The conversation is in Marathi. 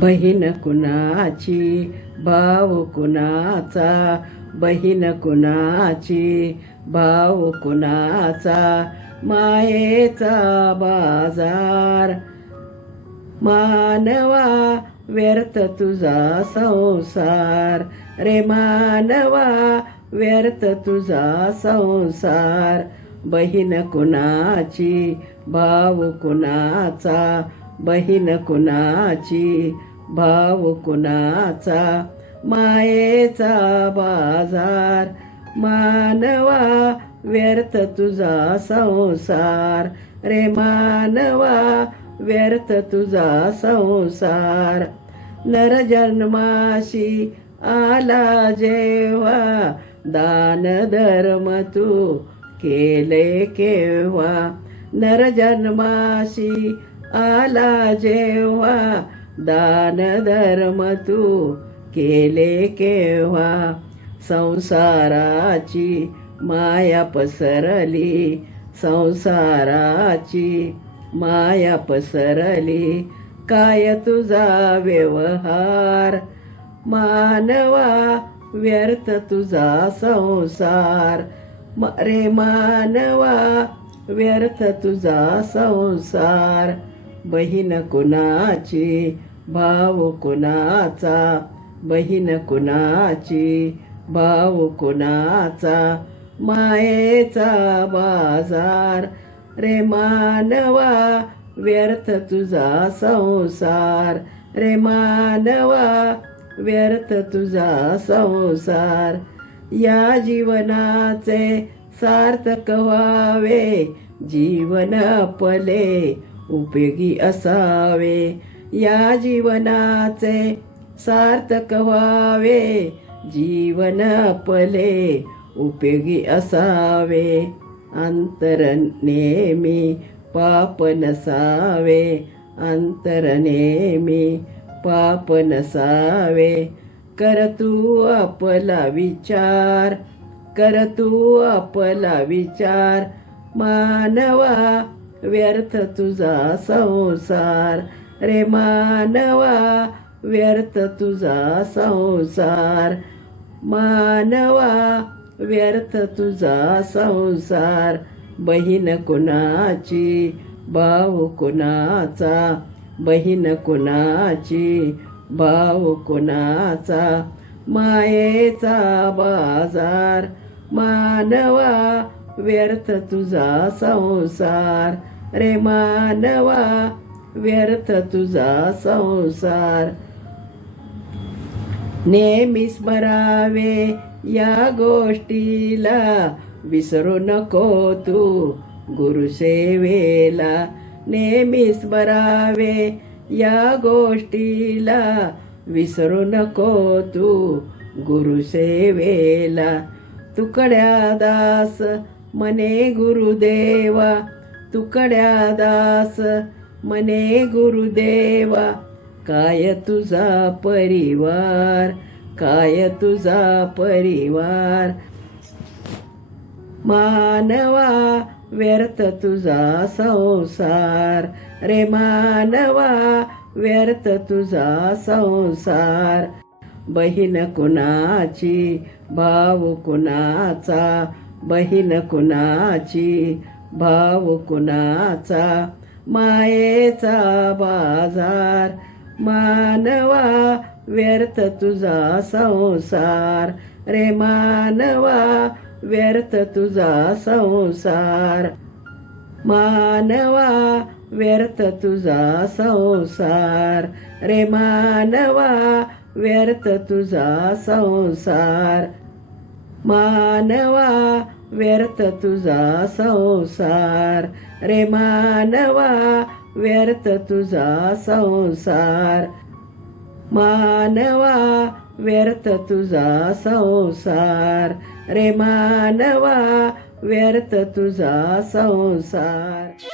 बहीण कुणाची भाऊ कुणाचा, बहीण कुणाची भाऊ कुणाचा, मायेचा बाजार. मानवा व्यर्थ तुझा संसार, रे मानवा व्यर्थ तुझा संसार. बहीण कुणाची भाऊ कुणाचा, बहीण कुणाची भाऊ कुणाचा, मायेचा बाजार. मानवा व्यर्थ तुझा संसार, रे मानवा व्यर्थ तुझा संसार. नरजन्माशी आला जेव्हा, दान धर्म तू केले केव्हा. नरजन्माशी आला जेव्हा, दान धर्म तू केले केव्हा. संसाराची माया पसरली, संसाराची माया पसरली, काय तुझा व्यवहार. मानवा व्यर्थ तुझा संसार, रे मानवा व्यर्थ तुझा संसार. बहीण कुणाची भाऊ कुणाचा, बहीण कुणाची भाऊ कुणाचा, मायेचा बाजार. रे मानवा व्यर्थ तुझा संसार, रे मानवा व्यर्थ तुझा संसार. या जीवनाचे सार्थक व्हावे, जीवन आपले उपयोगी असावे. या जीवनाचे सार्थक व्हावे, जीवन आपले उपयोगी असावे. अंतर नेहमी पाप नसावे, अंतर नेहमी पाप नसावे. कर तू आपला विचार, कर तू आपला विचार. मानवा व्यर्थ तुझा संसार, रे मानवा व्यर्थ तुझा संसार. मानवा व्यर्थ तुझा संसार. बहीण कुणाची भाऊ कुणाचा, बहीण कुणाची भाऊ कुणाचा, मायेचा बाजार. मानवा व्यर्थ तुझा संसार, रे मानवा व्यर्थ तुझा संसार. नेहमी स्मरावे या गोष्टीला, विसरू नको तू गुरुसेवेला. नेहमी स्मरावे या गोष्टीला, विसरू नको तू गुरुसेवेला. तुकड्या दास मने गुरुदेवा, तुकड्या दास मने गुरुदेवा. काय तुझा परिवार, काय तुझा परिवार. मानवा व्यर्थ तुझा संसार, रे मानवा व्यर्थ तुझा संसार. बहीण कुणाची भाऊ कुणाचा, बहीण कुणाची भाऊ कुणाचा, मायेचा बाजार. मानवा व्यर्थ तुझा संसार, रे मानवा व्यर्थ तुझा संसार. मानवा व्यर्थ तुझा संसार, रे मानवा व्यर्थ तुझा संसार. मानवा व्यर्थ तुझा संसार, रे मानवा व्यर्थ तुझा संसार. मानवा व्यर्थ तुझा संसार, रे मानवा व्यर्थ तुझा संसार.